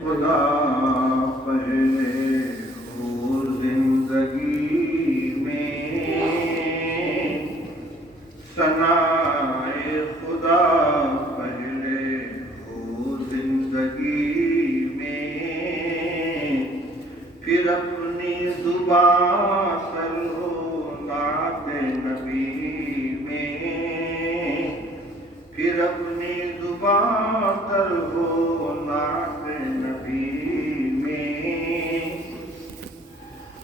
خدا پہلے ہو زندگی میں، ثنائے خدا پہلے ہو زندگی میں، پھر اپنی زبان سر ہو نعت نبی میں، پھر اپنی زبان سر ہو نعت نبی میں،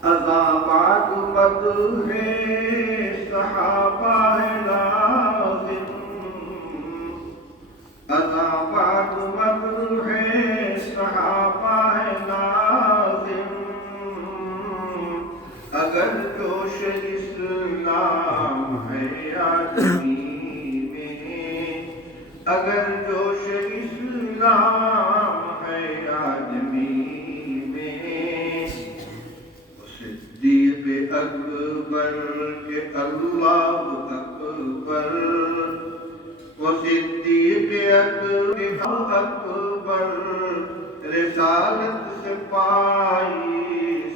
عذابات بد ہے صحابہ ہے لازم، عذابات بد ہے صحابہ ہے لازم، اگر جوش اسلام ہے آدمی میں، اگر جوش اسلام ہے آدمی میں، صدیق اکبر کے اللہ اکبر، وہ صدیق اکبر رسالت سے پائی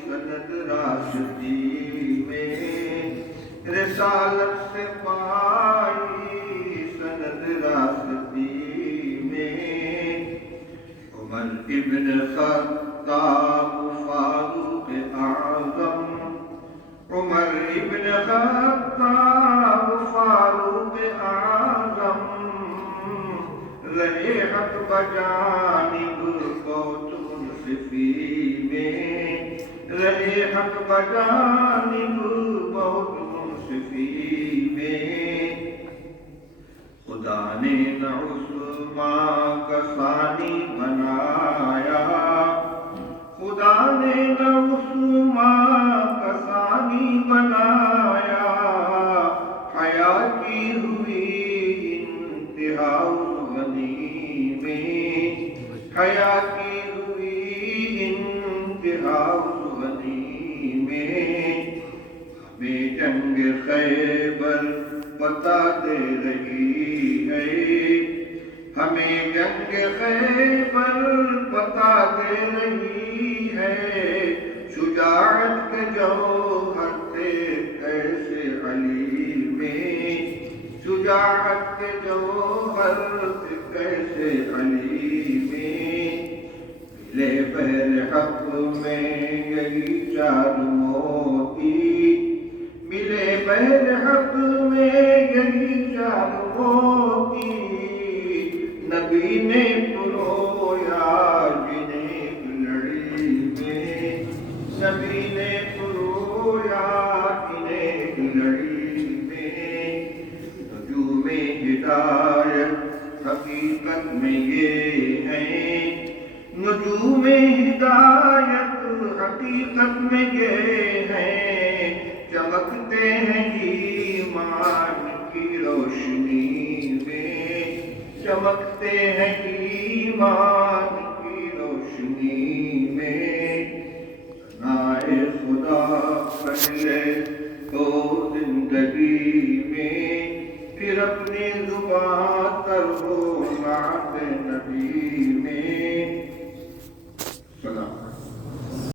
سند راشدی میں، رسالت سے پائی سند راشدی میں، عمر ابن خطاب فاروق اعظم، عمر ابن خطاب فاروق اعظم، رہے حق بجانب بہت منصفی میں، رہے حق بجانب بہت منصفی میں، خدا نے نہ عثمان کا ثانی بنایا، خدا نے نہ عثمان کا ثانی بنایا، حیا کی ہوئی انتہا غنی میں، حیا کی ہوئی انتہا غنی میں، ہمیں جنگ خیبر پتا دے رہی ہے، ہمیں جنگ خیبر پتا دے رہی ہے، شجاعت کے جوہر تھے کیسے علی میں، شجاعت کے جوہر تھے کیسے علی میں، ملے بہر حق میں یہی چار موتی، ملے بہر حق میں یہی چار موتی، نبی نے پرویا جنہیں لڑی میں، نبی نے پرویا جنہیں لڑی میں، نجوم ہدایت حقیقت میں یہ ہیں، نجوم ہدایت حقیقت میں یہ ہیں، چمکتے ہیں ایمان کی روشنی میں، چمکتے ہیں ایمان کی روشنی میں، ثنائے خدا پہلے ہو زندگی میں، پھر اپنی زبان تر ہو نعت نبی میں،